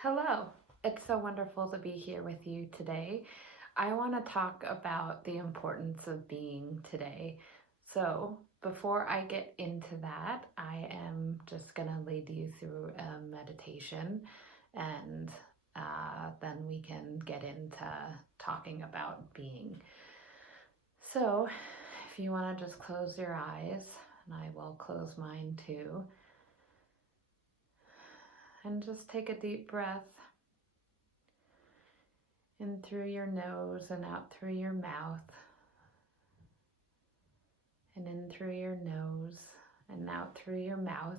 Hello. It's so wonderful to be here with you today. I want to talk about the importance of being today. So, before I get into that, I am just going to lead you through a meditation and then we can get into talking about being. So, if you want to just close your eyes, and I will close mine too, and just take a deep breath in through your nose and out through your mouth, and in through your nose and out through your mouth.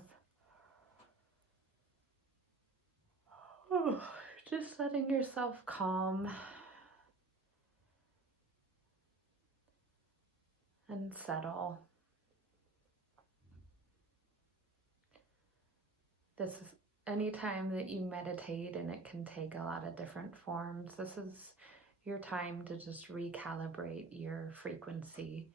Oh, just letting yourself calm and settle. This is any time that you meditate, and it can take a lot of different forms. This is your time to just recalibrate your frequency.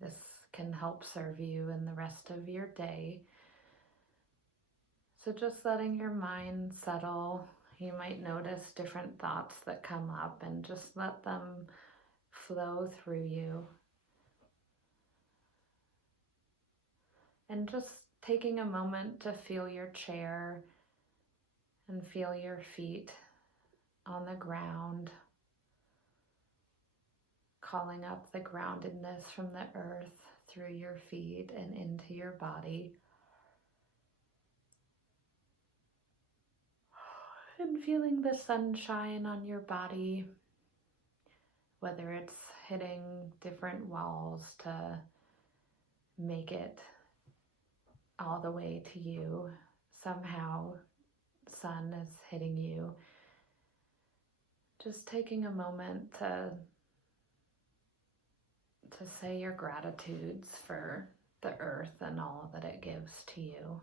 This can help serve you in the rest of your day. So just letting your mind settle. You might notice different thoughts that come up and just let them flow through you. And just taking a moment to feel your chair and feel your feet on the ground, calling up the groundedness from the earth through your feet and into your body. And feeling the sunshine on your body, whether it's hitting different walls to make it all the way to you. Somehow, sun is hitting you. Just taking a moment to say your gratitudes for the earth and all that it gives to you.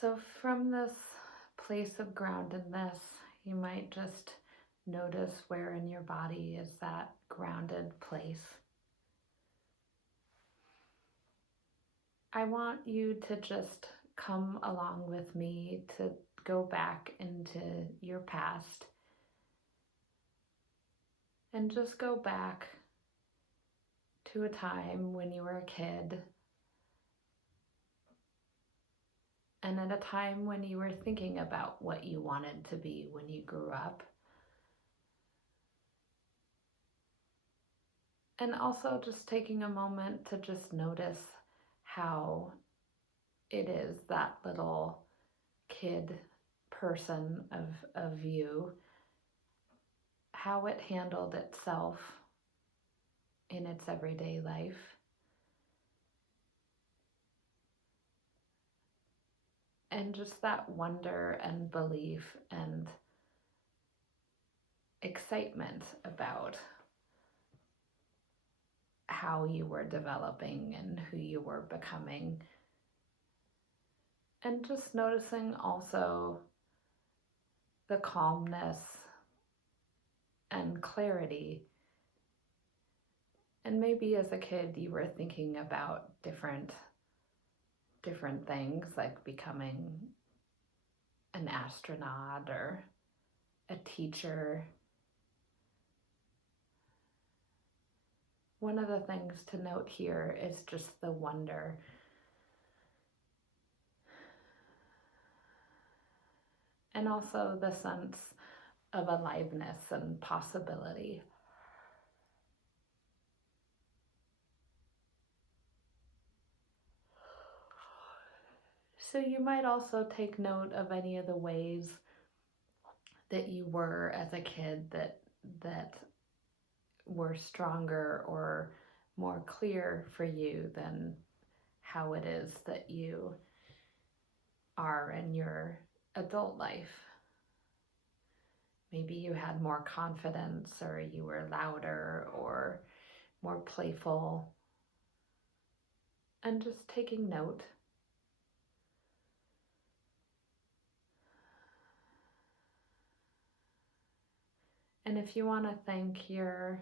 So from this place of groundedness, you might just notice where in your body is that grounded place. I want you to just come along with me to go back into your past and just go back to a time when you were a kid and at a time when you were thinking about what you wanted to be when you grew up. And also just taking a moment to just notice how it is that little kid person of you, how it handled itself in its everyday life. And just that wonder and belief and excitement about how you were developing and who you were becoming. And just noticing also the calmness and clarity. And maybe as a kid you were thinking about different things, like becoming an astronaut or a teacher. One of the things to note here is just the wonder. And also the sense of aliveness and possibility. So you might also take note of any of the ways that you were as a kid that were stronger or more clear for you than how it is that you are in your adult life. Maybe you had more confidence, or you were louder or more playful. And just taking note. And if you want to thank your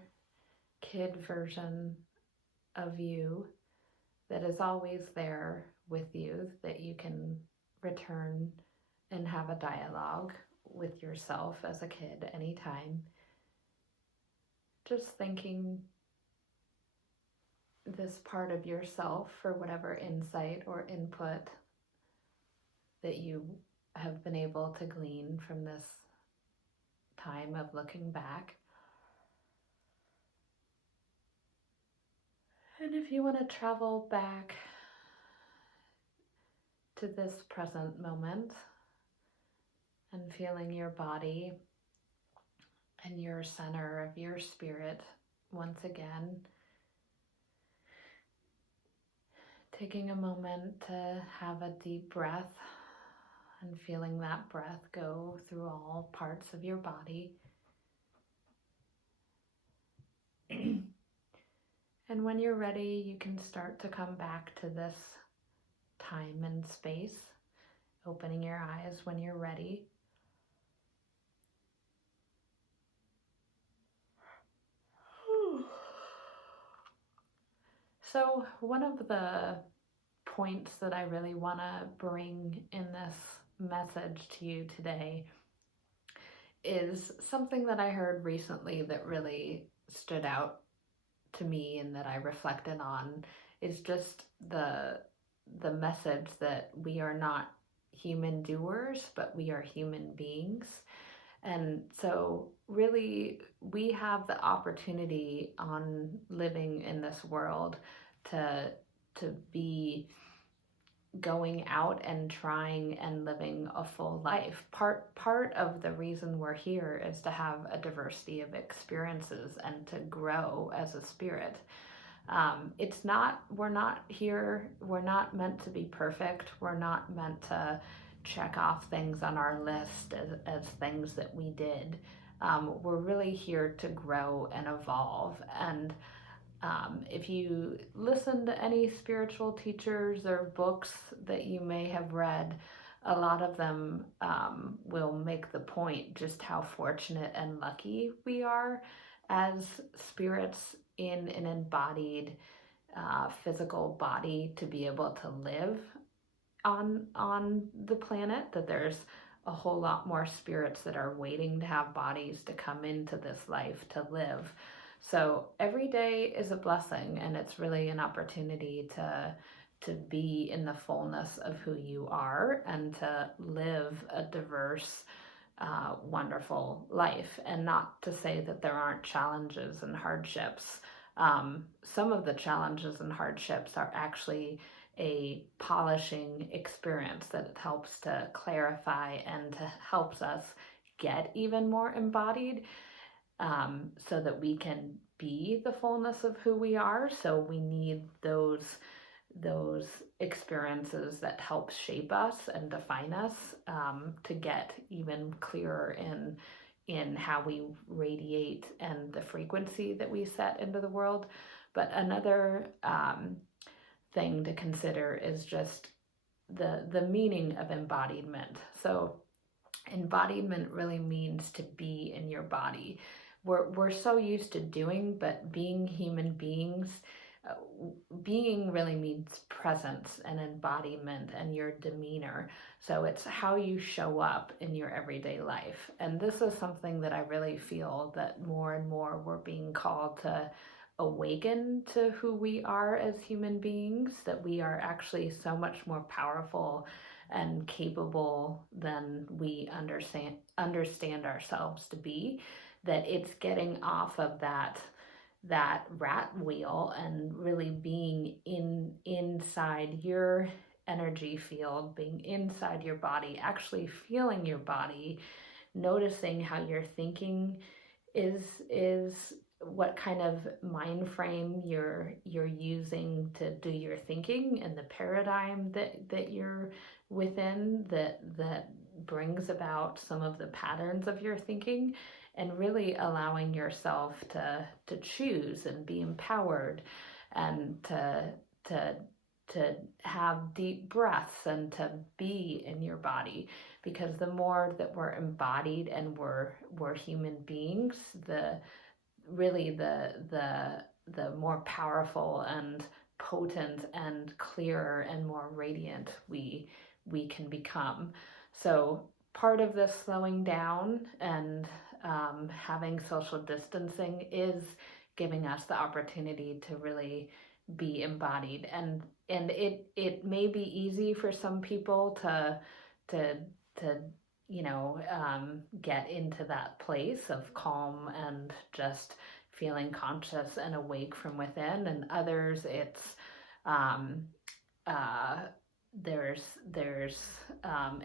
kid version of you that is always there with you, that you can return and have a dialogue with yourself as a kid anytime. Just thanking this part of yourself for whatever insight or input that you have been able to glean from this time of looking back. And if you want to travel back to this present moment and feeling your body and your center of your spirit once again, taking a moment to have a deep breath and feeling that breath go through all parts of your body. And when you're ready, you can start to come back to this time and space, opening your eyes when you're ready. So one of the points that I really want to bring in this message to you today is something that I heard recently that really stood out to me and that I reflected on, is just the message that we are not human doers, but we are human beings. And so really we have the opportunity on living in this world to be going out and trying and living a full life. Part of the reason we're here is to have a diversity of experiences and to grow as a spirit. We're not here, we're not meant to be perfect. We're not meant to check off things on our list as things that we did. We're really here to grow and evolve. And if you listen to any spiritual teachers or books that you may have read, a lot of them will make the point just how fortunate and lucky we are as spirits in an embodied physical body to be able to live on the planet, that there's a whole lot more spirits that are waiting to have bodies to come into this life to live. So every day is a blessing, and it's really an opportunity to be in the fullness of who you are and to live a diverse, wonderful life. And not to say that there aren't challenges and hardships. Some of the challenges and hardships are actually a polishing experience that it helps to clarify and to helps us get even more embodied, so that we can be the fullness of who we are. So we need those experiences that help shape us and define us, to get even clearer in how we radiate and the frequency that we set into the world. But another thing to consider is just the meaning of embodiment. So embodiment really means to be in your body. We're so used to doing, but being human beings, being really means presence and embodiment and your demeanor. So it's how you show up in your everyday life. And this is something that I really feel that more and more we're being called to awaken to who we are as human beings, that we are actually so much more powerful and capable than we understand ourselves to be, that it's getting off of that rat wheel and really being inside your energy field, being inside your body, actually feeling your body, noticing how your thinking is what kind of mind frame you're using to do your thinking, and the paradigm that you're within that brings about some of the patterns of your thinking, and really allowing yourself to choose and be empowered, and to have deep breaths and to be in your body. Because the more that we're embodied and we're human beings, the the more powerful and potent and clearer and more radiant we can become. So part of this slowing down and having social distancing is giving us the opportunity to really be embodied, and it may be easy for some people to to get into that place of calm and just feeling conscious and awake from within, and others it's um, uh, there's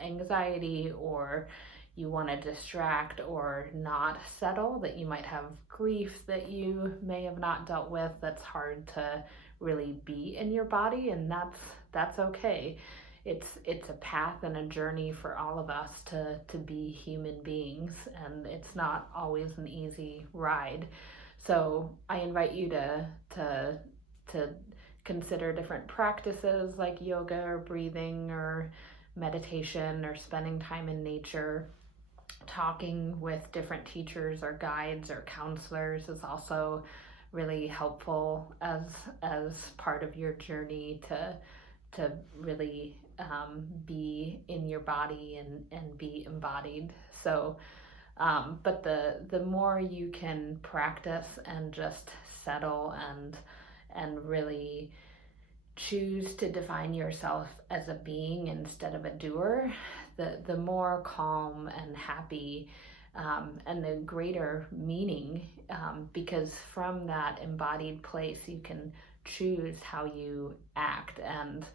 anxiety, or you want to distract or not settle, that you might have grief that you may have not dealt with, that's hard to really be in your body, and that's okay. It's a path and a journey for all of us to be human beings, and it's not always an easy ride. So I invite you to consider different practices like yoga or breathing or meditation or spending time in nature. Talking with different teachers or guides or counselors is also really helpful as part of your journey to really be in your body and be embodied. So but the more you can practice and just settle and really choose to define yourself as a being instead of a doer, the more calm and happy and the greater meaning, because from that embodied place you can choose how you act and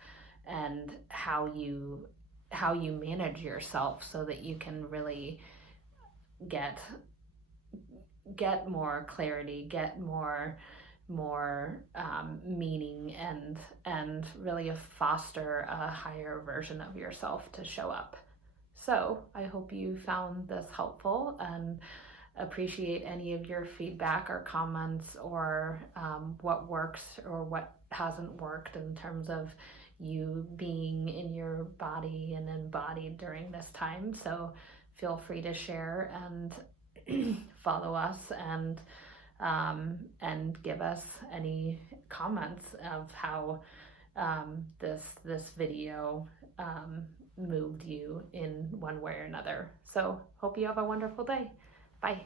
how you manage yourself, so that you can really get more clarity, get more meaning, and really foster a higher version of yourself to show up. So I hope you found this helpful, and appreciate any of your feedback or comments, or what works or what hasn't worked in terms of you being in your body and embodied during this time. So feel free to share and follow us, and give us any comments of how this video moved you in one way or another. So hope you have a wonderful day. Bye.